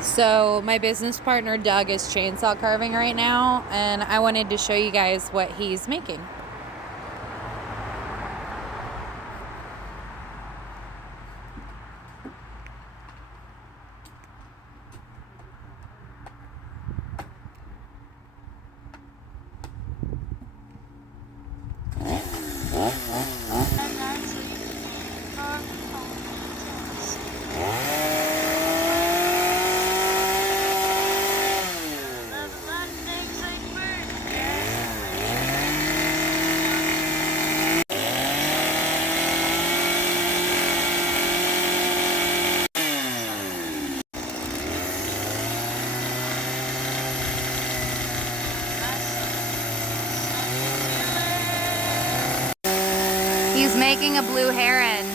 So my business partner Doug is chainsaw carving right now, and I wanted to show you guys what he's making. He's making a blue heron.